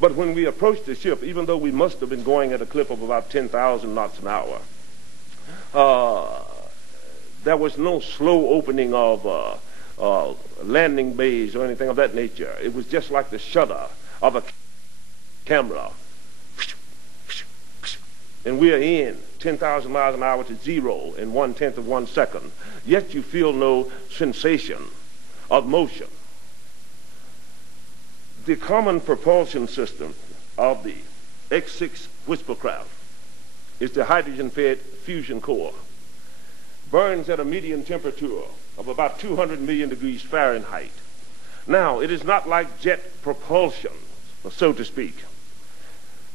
But when we approached the ship, even though we must have been going at a clip of about 10,000 knots an hour, there was no slow opening of landing bays or anything of that nature. It was just like the shutter of a camera. And we are in 10,000 miles an hour to zero in 1/10 of 1 second. Yet you feel no sensation of motion. The common propulsion system of the X-6 Whispercraft is the hydrogen-fed fusion core. Burns at a median temperature of about 200 million degrees Fahrenheit. Now, it is not like jet propulsion, so to speak.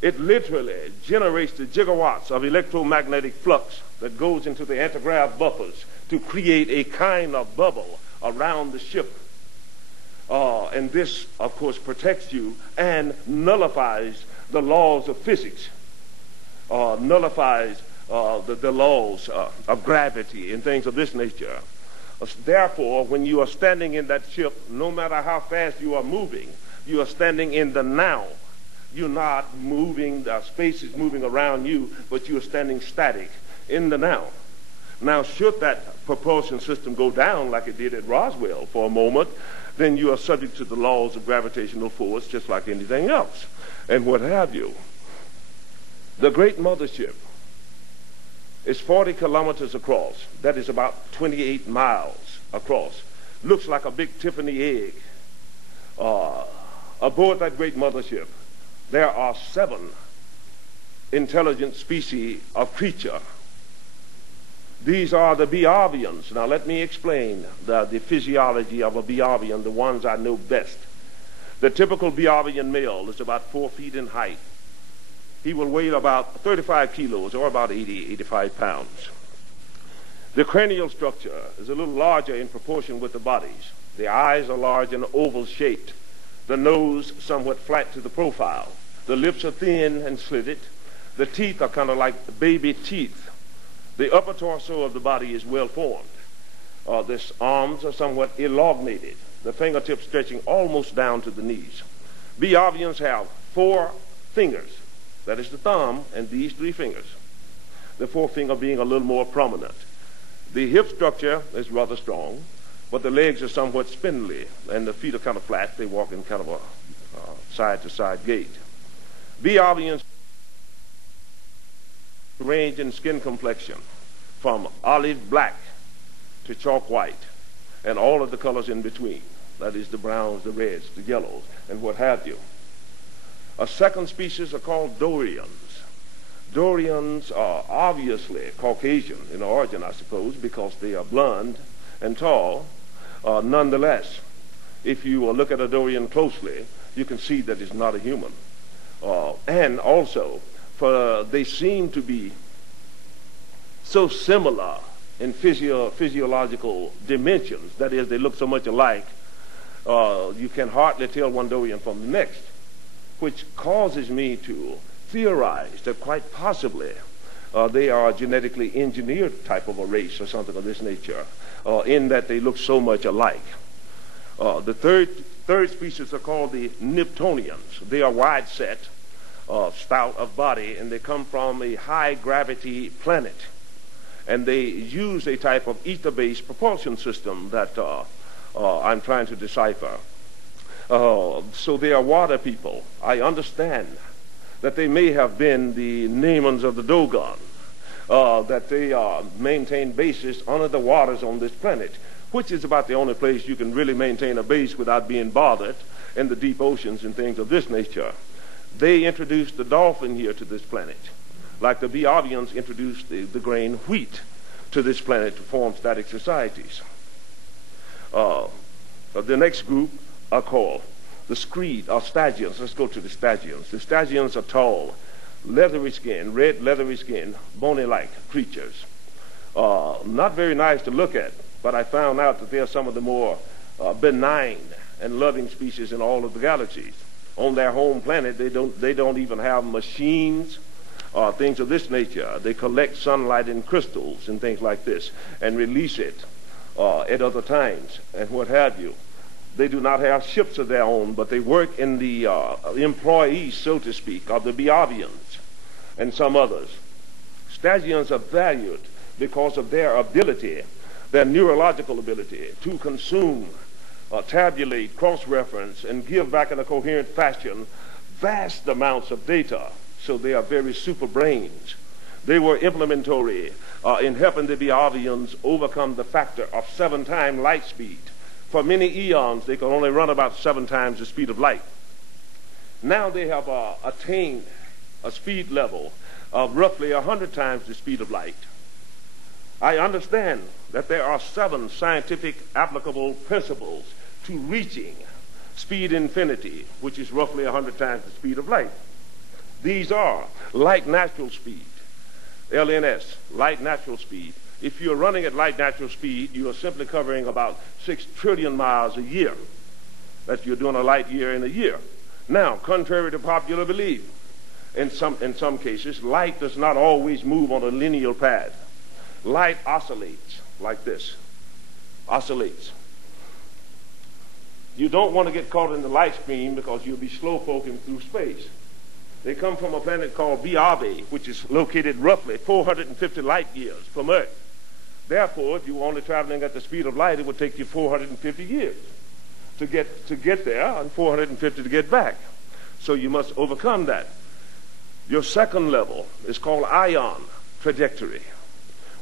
It literally generates the gigawatts of electromagnetic flux that goes into the anti-grav buffers to create a kind of bubble around the ship. And this, of course, protects you and nullifies the laws of physics, nullifies the laws of gravity and things of this nature. Therefore, when you are standing in that ship, no matter how fast you are moving, you are standing in the now. You're not moving, the space is moving around you, but you are standing static in the now. Now, should that propulsion system go down like it did at Roswell for a moment, then you are subject to the laws of gravitational force just like anything else, and what have you. The great mothership is 40 kilometers across. That is about 28 miles across. Looks like a big Tiffany egg. Aboard that great mothership, there are 7 intelligent species of creature. These are the Biavians. Now let me explain the physiology of a Biavian, the ones I know best. The typical Biavian male is about 4 feet in height. He will weigh about 35 kilos or about 85 pounds. The cranial structure is a little larger in proportion with the bodies. The eyes are large and oval shaped. The nose somewhat flat to the profile. The lips are thin and slitted. The teeth are kind of like baby teeth. The upper torso of the body is well formed. The arms are somewhat elongated. The fingertips stretching almost down to the knees. Biavians have 4 fingers. That is the thumb and these 3 fingers. The forefinger being a little more prominent. The hip structure is rather strong, but the legs are somewhat spindly, and the feet are kind of flat. They walk in kind of a side-to-side gait. Biavians range in skin complexion from olive black to chalk white, and all of the colors in between. That is the browns, the reds, the yellows, and what have you. A second species are called Dorians. Dorians are obviously Caucasian in origin, I suppose, because they are blond and tall. Nonetheless, if you look at a Dorian closely, you can see that it's not a human. And also, they seem to be so similar in physiological dimensions. That is, they look so much alike, you can hardly tell one Dorian from the next, which causes me to theorize that quite possibly they are a genetically engineered type of a race or something of this nature, in that they look so much alike. The third species are called the Niptonians. They are wide set, stout of body, and they come from a high gravity planet. And they use a type of ether-based propulsion system that I'm trying to decipher. So they are water people. I understand that they may have been the Naimans of the Dogon, that they maintain bases under the waters on this planet, which is about the only place you can really maintain a base without being bothered in the deep oceans and things of this nature. They introduced the dolphin here to this planet, like the Biavians introduced the grain wheat to this planet to form static societies. The next group are called the Screed, or Stygians. Let's go to the Stygians. The Stygians are tall, leathery skin, red leathery skin, bony-like creatures. Not very nice to look at, but I found out that they are some of the more benign and loving species in all of the galaxies. On their home planet, they don't even have machines or things of this nature. They collect sunlight in crystals and things like this and release it at other times and what have you. They do not have ships of their own, but they work in the employees, so to speak, of the Biavians and some others. Stagions are valued because of their ability, their neurological ability to consume, tabulate, cross-reference, and give back in a coherent fashion vast amounts of data. So they are very super brains. They were implementary in helping the Biavians overcome the factor of 7 times light speed. For many eons, they could only run about 7 times the speed of light. Now they have attained a speed level of roughly 100 times the speed of light. I understand that there are 7 scientific applicable principles to reaching speed infinity, which is roughly 100 times the speed of light. These are light natural speed, LNS, light natural speed. If you're running at light natural speed, you are simply covering about 6 trillion miles a year. That you're doing a light year in a year. Now, contrary to popular belief, in some cases, light does not always move on a linear path. Light oscillates like this, oscillates. You don't want to get caught in the light stream because you'll be slow poking through space. They come from a planet called Biavi, which is located roughly 450 light years from Earth. Therefore, if you were only traveling at the speed of light, it would take you 450 years to get there and 450 to get back. So you must overcome that. Your second level is called ion trajectory.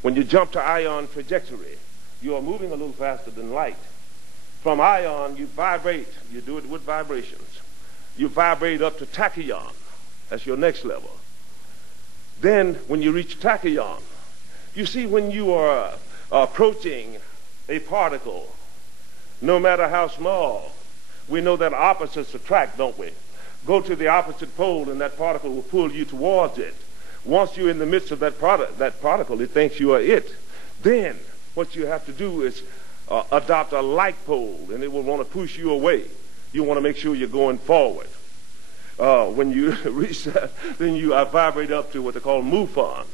When you jump to ion trajectory, you are moving a little faster than light. From ion, you vibrate. You do it with vibrations. You vibrate up to tachyon. That's your next level. Then, when you reach tachyon, you see when you are approaching a particle, no matter how small, we know that opposites attract, don't we? Go to the opposite pole and that particle will pull you towards it. Once you're in the midst of that particle, it thinks you are it. Then what you have to do is adopt a like pole, and it will want to push you away. You want to make sure you're going forward. When you reach that, then you vibrate up to what they call MUFON.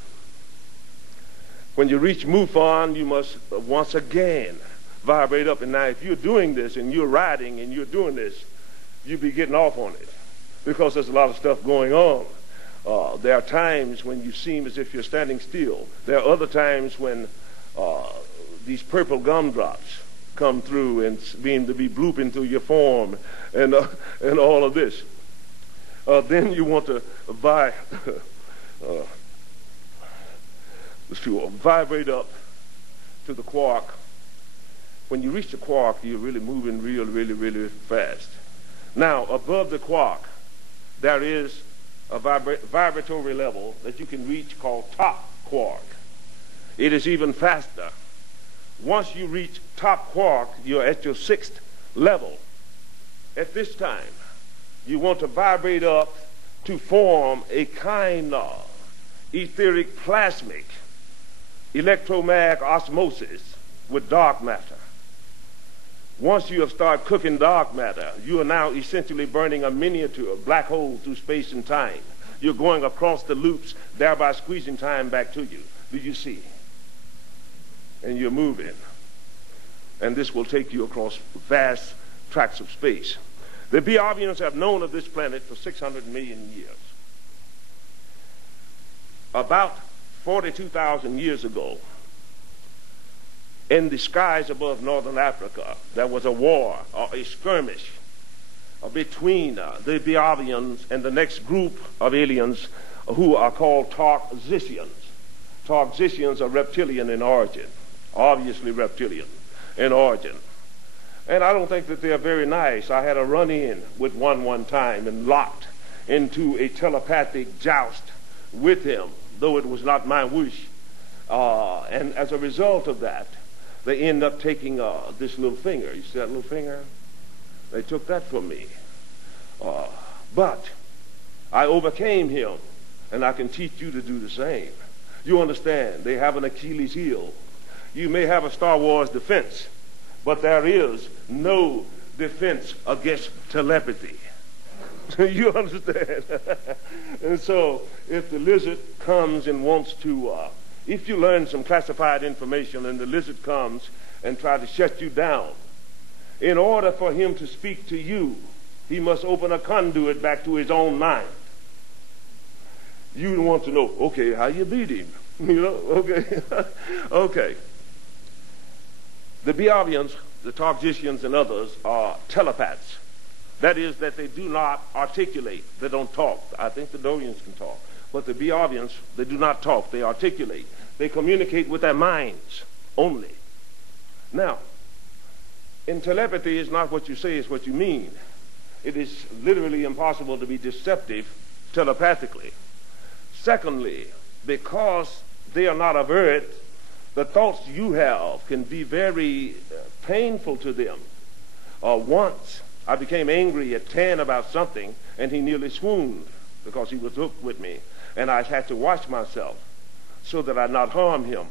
When you reach MUFON, you must once again vibrate up. And now if you're doing this and you're riding and you're doing this, you'll be getting off on it because there's a lot of stuff going on. There are times when you seem as if you're standing still. There are other times when these purple gumdrops come through and seem to be blooping through your form and all of this. Then you want to vibrate up to the quark. When you reach the quark, you're really moving really fast. Now, above the quark, there is a vibratory level that you can reach called top quark. It is even faster. Once you reach top quark, you're at your 6th level. At this time, you want to vibrate up to form a kind of etheric plasmic electromagnetic osmosis with dark matter. Once you have started cooking dark matter, you are now essentially burning a miniature black hole through space and time. You're going across the loops, thereby squeezing time back to you. Do you see? And you're moving. And this will take you across vast tracts of space. The Biavians have known of this planet for 600 million years. About 42,000 years ago, in the skies above northern Africa, there was a war or a skirmish between the Biavians and the next group of aliens who are called Tarxicians. Tarxicians are reptilian in origin, obviously reptilian in origin. And I don't think that they're very nice. I had a run-in with one time and locked into a telepathic joust with him, though it was not my wish. And as a result of that, they end up taking this little finger. You see that little finger? They took that from me. But I overcame him, and I can teach you to do the same. You understand, they have an Achilles heel. You may have a Star Wars defense, but there is no defense against telepathy. You understand? And so if the lizard comes and wants to, if you learn some classified information and the lizard comes and tries to shut you down, In order for him to speak to you, he must open a conduit back to his own mind. You want to know, okay, how you beat him? You know, okay. Okay. The Beovians, the Targetians, and others are telepaths. That is, that they do not articulate. They don't talk. I think the Dorians can talk. But the Beovians, they do not talk. They articulate. They communicate with their minds only. Now, in telepathy, it's not what you say, it's what you mean. It is literally impossible to be deceptive telepathically. Secondly, because they are not of earth, the thoughts you have can be very painful to them. Once I became angry at 10 about something, and he nearly swooned because he was hooked with me, and I had to watch myself so that I not harm him.